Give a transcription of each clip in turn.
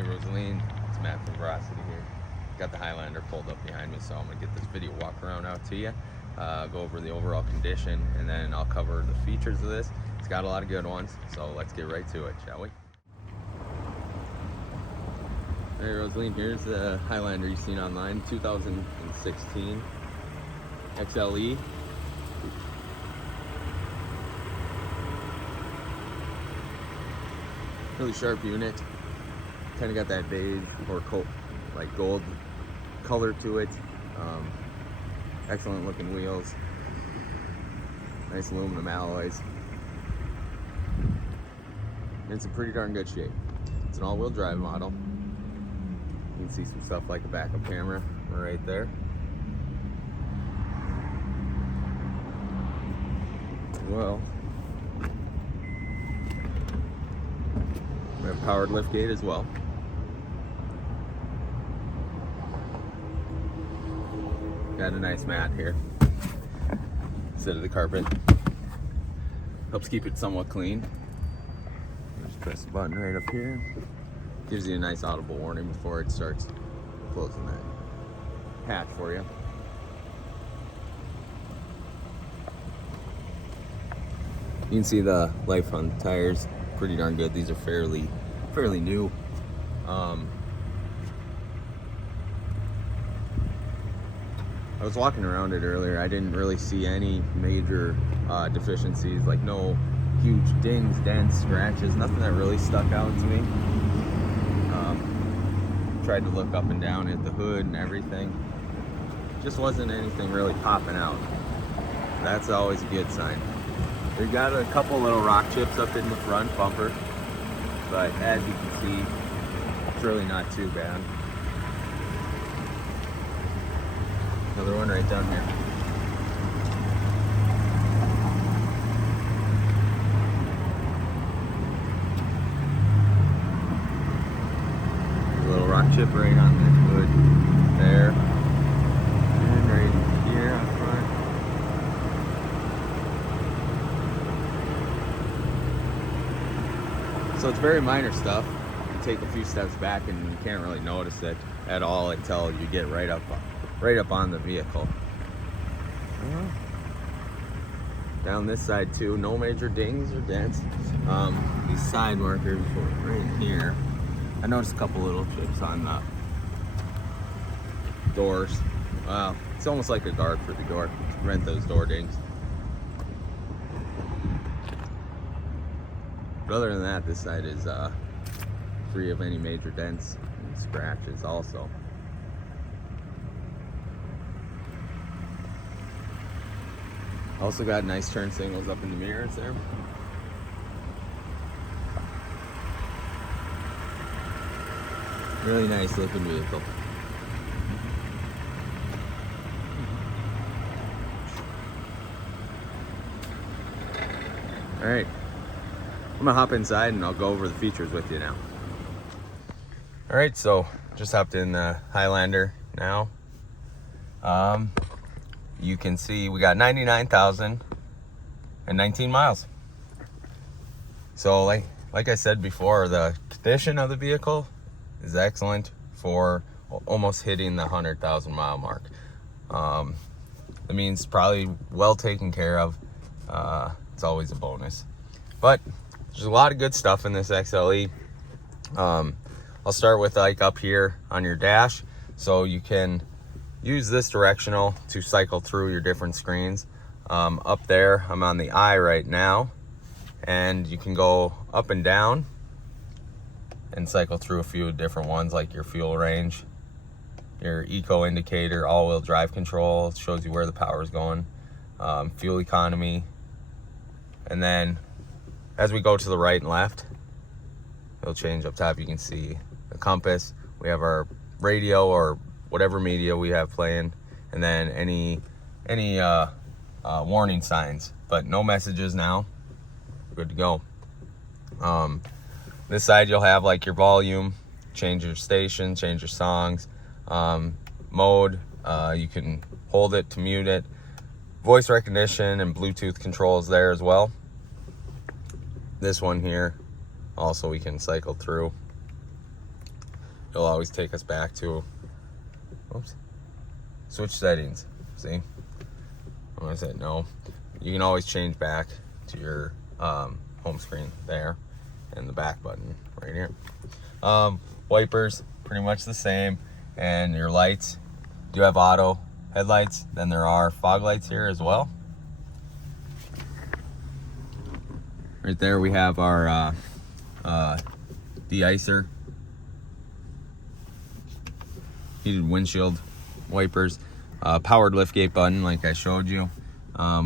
Hey Rosaline, it's Matt from Veracity here. Got the Highlander pulled up behind me, so I'm gonna get this video walk around out to you, go over the overall condition, and then I'll cover the features of this. It's got a lot of good ones, so let's get right to it, shall we? Hey Rosaline, here's the Highlander you've seen online, 2016 XLE. Really sharp unit. Kind of got that beige or like gold color to it. Excellent looking wheels. Nice aluminum alloys. It's in pretty darn good shape. It's an all-wheel drive model. You can see some stuff like a backup camera right there. Well, we have a powered lift gate as well. Got a nice mat here instead of the carpet. Helps keep it somewhat clean. Just press the button right up here. Gives you a nice audible warning before it starts closing that hatch for you. You can see the life on the tires, pretty darn good. These are fairly new. I was walking around it earlier. I didn't really see any major deficiencies, like no huge dings, dents, scratches, nothing that really stuck out to me. Tried to look up and down at the hood and everything. Just wasn't anything really popping out. That's always a good sign. We got a couple little rock chips up in the front bumper, but as you can see, it's really not too bad. Another one right down here. A little rock chip right on the hood there. And right here up front. So it's very minor stuff. You take a few steps back and you can't really notice it at all until you get right up on the vehicle. Down this side too, no major dings or dents. These side markers right here. I noticed a couple little chips on the doors. Wow, it's almost like a guard for the door to prevent those door dings. But other than that, this side is free of any major dents and scratches also. Also got nice turn signals up in the mirrors there. Really nice looking vehicle. All right, I'm gonna hop inside and I'll go over the features with you now. All right, so just hopped in the Highlander now. You can see we got 99,019 miles. So like I said before, the condition of the vehicle is excellent for almost hitting the 100,000 mile mark. That means probably well taken care of. It's always a bonus. But there's a lot of good stuff in this XLE. I'll start with like up here on your dash, so you can use this directional to cycle through your different screens. Up there, I'm on the I right now, and you can go up and down and cycle through a few different ones, like your fuel range, your eco indicator, all-wheel drive control. It shows you where the power is going, fuel economy, and then as we go to the right and left, it'll change up top. You can see the compass. We have our radio or whatever media we have playing, and then any warning signs, but no messages now. We're good to go. This side you'll have like your volume, change your station, change your songs, mode. You can hold it to mute it. Voice recognition and Bluetooth controls there as well. This one here also we can cycle through. it'll always take us back to, oops, switch settings. See, when I said no, you can always change back to your home screen there, and the back button right here. Wipers, pretty much the same, and your lights do have auto headlights. Then there are fog lights here as well. Right there we have our de-icer, heated windshield wipers, powered liftgate button like I showed you.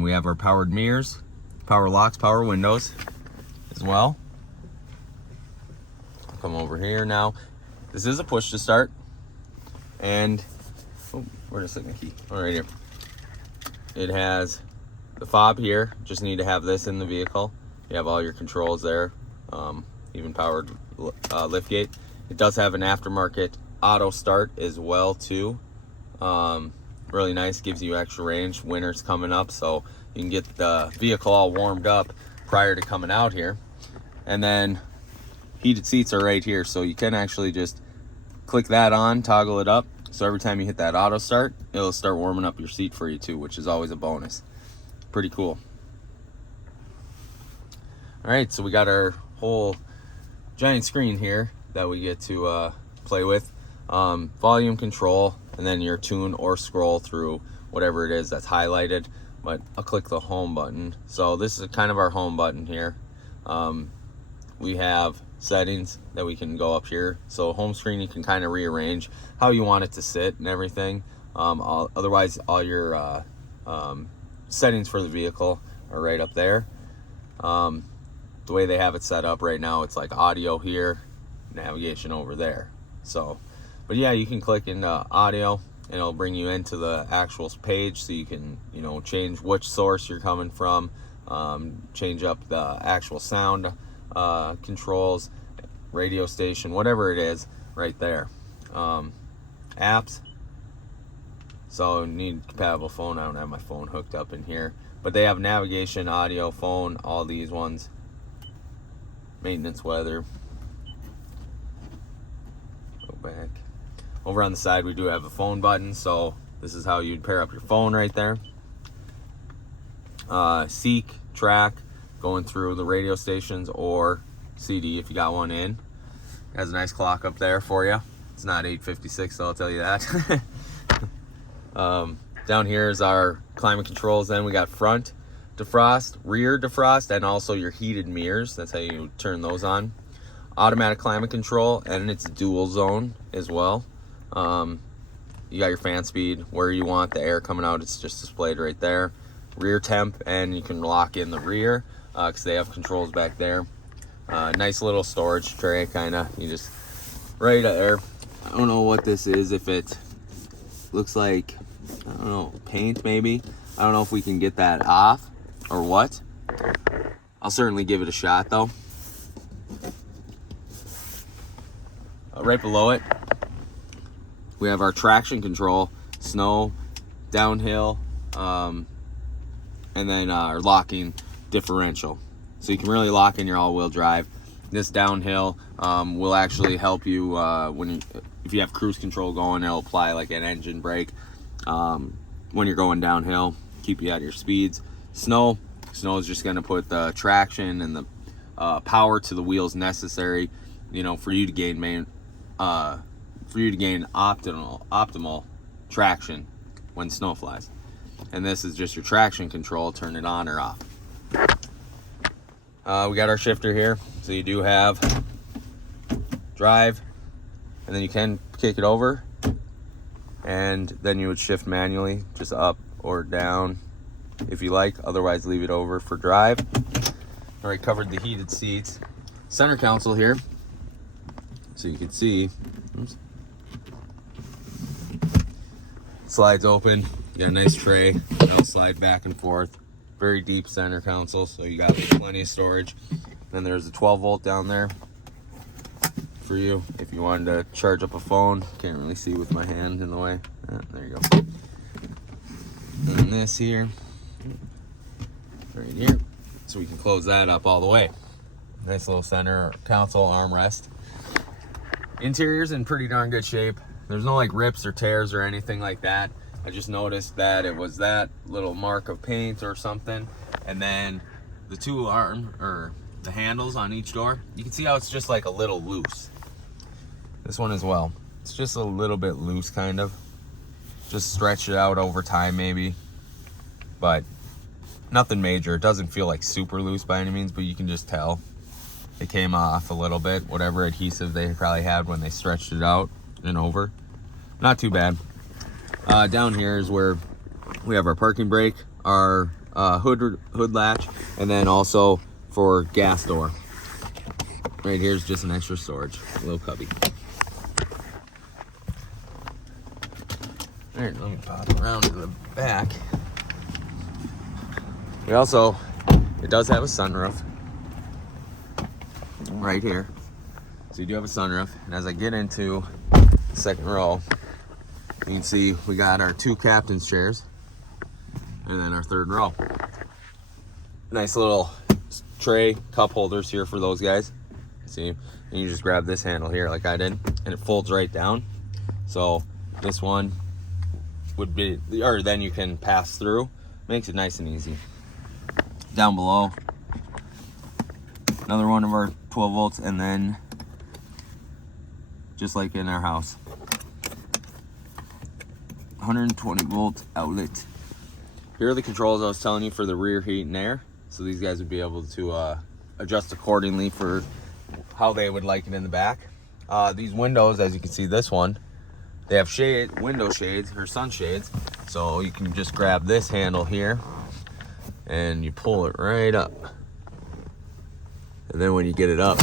We have our powered mirrors, power locks, power windows as well. I'll come over here now. This is a push to start, and oh, where's the key? Oh, right here. It has the fob here. Just need to have this in the vehicle. You have all your controls there, even powered liftgate. It does have an aftermarket auto start as well too. Really nice, gives you extra range. Winter's coming up, so you can get the vehicle all warmed up prior to coming out here. And then heated seats are right here, so you can actually just click that on, toggle it up, so every time you hit that auto start, it'll start warming up your seat for you too, which is always a bonus. Pretty cool. All right, so we got our whole giant screen here that we get to play with. Volume control, and then your tune or scroll through whatever it is that's highlighted. But I'll click the home button. So this is kind of our home button here. We have settings that we can go up here. So home screen, you can kind of rearrange how you want it to sit and everything. Otherwise, all your settings for the vehicle are right up there. The way they have it set up right now, it's like audio here, navigation over there. So, but yeah, you can click into audio and it'll bring you into the actual page, so you can, you know, change which source you're coming from, change up the actual sound controls, radio station, whatever it is, right there. Apps. So need compatible phone. I don't have my phone hooked up in here, but they have navigation, audio, phone, all these ones. Maintenance, weather. Go back. Over on the side, we do have a phone button, so this is how you'd pair up your phone right there. Seek, track, going through the radio stations, or CD if you got one in. It has a nice clock up there for you. It's not 8:56, so I'll tell you that. Down here is our climate controls. Then we got front defrost, rear defrost, and also your heated mirrors. That's how you turn those on. Automatic climate control, and it's dual zone as well. You got your fan speed, where you want the air coming out, it's just displayed right there. Rear temp, and you can lock in the rear because they have controls back there. Nice little storage tray, kind of. You just right there. I don't know what this is. If it looks like, I don't know, paint maybe. I don't know if we can get that off or what. I'll certainly give it a shot though. Right below it, we have our traction control, snow, downhill, and then our locking differential. So you can really lock in your all-wheel drive. This downhill will actually help you if you have cruise control going. It'll apply like an engine brake when you're going downhill, keep you at your speeds. Snow is just going to put the traction and the power to the wheels necessary, you know, for you to gain optimal traction when snow flies. And this is just your traction control, turn it on or off. We got our shifter here, so you do have drive, and then you can kick it over, and then you would shift manually, just up or down if you like. Otherwise, leave it over for drive. Already covered the heated seats. Center console here, so you can see. Oops. Slides open. You got a nice tray. It'll slide back and forth. Very deep center console, so you got plenty of storage. Then there's a 12 volt down there for you if you wanted to charge up a phone. Can't really see with my hand in the way. There you go. And this here, right here, so we can close that up all the way. Nice little center console armrest. Interior's in pretty darn good shape. There's no like rips or tears or anything like that. I just noticed that it was that little mark of paint or something. And then the two the handles on each door, you can see how it's just like a little loose. This one as well. It's just a little bit loose, kind of. Just stretch it out over time maybe. But nothing major. It doesn't feel like super loose by any means, but you can just tell it came off a little bit. Whatever adhesive they probably had when they stretched it out and over. Not too bad. Down here is where we have our parking brake, our hood latch, and then also for gas door. Right here's just an extra storage, a little cubby. All right, let me pop around to the back. We also, it does have a sunroof right here. So you do have a sunroof, and as I get into the second row, you can see we got our two captain's chairs and then our third row. Nice little tray cup holders here for those guys. See, and you just grab this handle here like I did, and it folds right down. So this one would be, or then you can pass through. Makes it nice and easy. Down below, another one of our 12 volts, and then just like in our house, 120 volt outlet. Here are the controls I was telling you for the rear heat and air. So these guys would be able to adjust accordingly for how they would like it in the back. These windows, as you can see, this one, they have window shades or sunshades. So you can just grab this handle here and you pull it right up. And then when you get it up,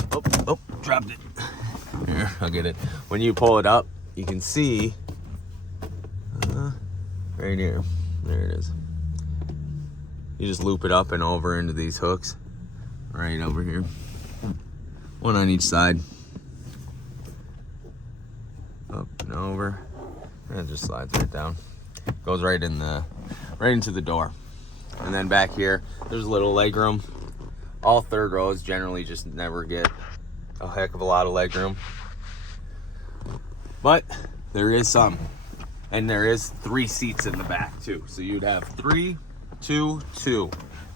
oh, dropped it. Here, I'll get it. When you pull it up, you can see right here. There it is. You just loop it up and over into these hooks right over here. One on each side. Up and over. And it just slides right down. Goes right into the door. And then back here, there's a little leg room. All third rows generally just never get a heck of a lot of leg room. But there is some. And there is 3 seats in the back too. So you'd have 3, 2, 2.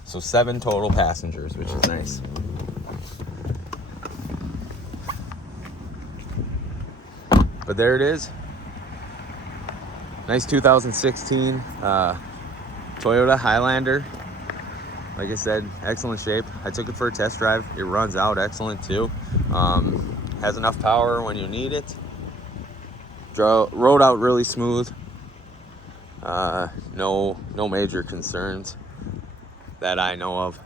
So 7 total passengers, which is nice. But there it is. Nice 2016 Toyota Highlander. Like I said, excellent shape. I took it for a test drive. It runs out excellent too. Has enough power when you need it. Rode out really smooth. No major concerns that I know of.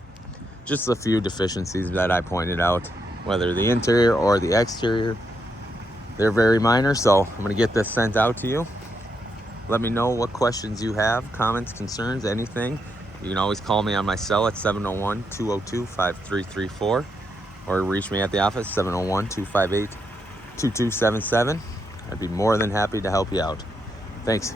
Just a few deficiencies that I pointed out, whether the interior or the exterior. They're very minor, so I'm gonna get this sent out to you. Let me know what questions you have, comments, concerns, anything. You can always call me on my cell at 701-202-5334 or reach me at the office, 701-258-2277. I'd be more than happy to help you out. Thanks.